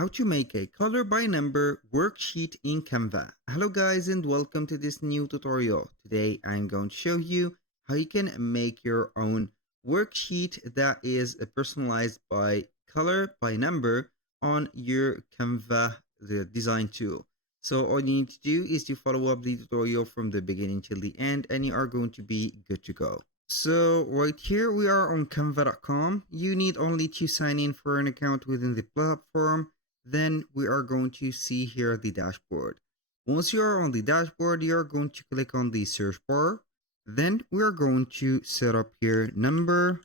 how to make a color by number worksheet in Canva. Hello guys and welcome to this new tutorial. Today I'm going to show you how you can make your own worksheet that is personalized by color by number on your Canva the design tool. So all you need to do is to follow up the tutorial from the beginning till the end and you are going to be good to go. So right here we are on canva.com. You need only to sign in for an account within the platform. Then we are going to see here the dashboard. Once you are on the dashboard, you are going to click on the search bar. Then we are going to set up here number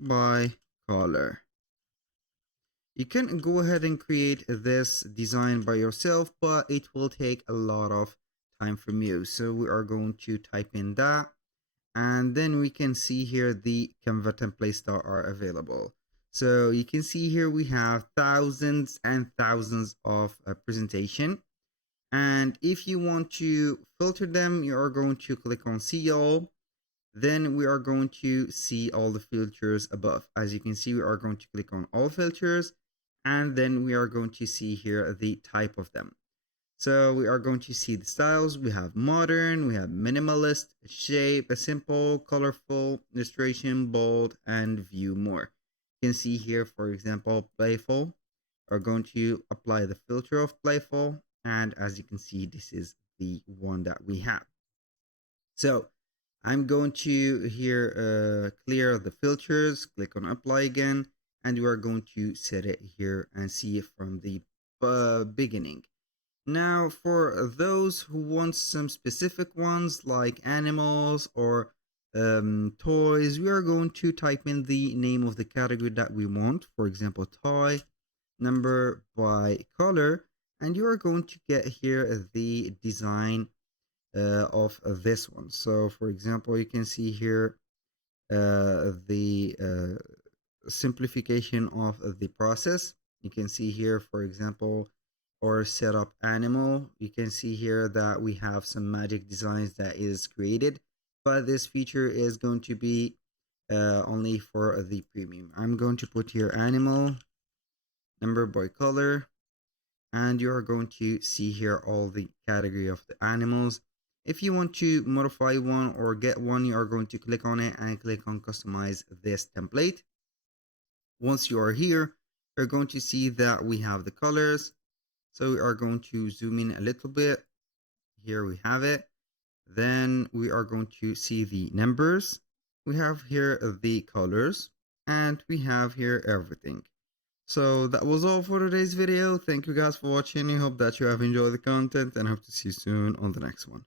by color. You can go ahead and create this design by yourself, but it will take a lot of time from you. So we are going to type in that. And then we can see here the Canva templates that are available. So you can see here we have thousands and thousands of presentation. And if you want to filter them, you are going to click on see all. Then we are going to see all the filters above. As you can see, we are going to click on all filters. And then we are going to see here the type of them. So we are going to see the styles. We have modern, we have minimalist, shape, a simple, colorful, illustration, bold, and view more. You can see here, for example, playful. We're going to apply the filter of playful. And as you can see, this is the one that we have. So I'm going to here clear the filters, click on apply again, and we are going to set it here and see it from the beginning. Now, for those who want some specific ones like animals or toys, we are going to type in the name of the category that we want. For example, toy, number by color, and you are going to get here the design of this one. So, for example, you can see here the simplification of the process. You can see here, for example, or set up animal. You can see here that we have some magic designs that is created, but this feature is going to be only for the premium. I'm going to put here animal, number by color, and you are going to see here all the category of the animals. If you want to modify one or get one, you are going to click on it and click on customize this template. Once you are here, you're going to see that we have the colors. So we are going to zoom in a little bit. Here we have it. Then we are going to see the numbers. We have here the colors and we have here everything. So that was all for today's video. Thank you guys for watching. I hope that you have enjoyed the content and hope to see you soon on the next one.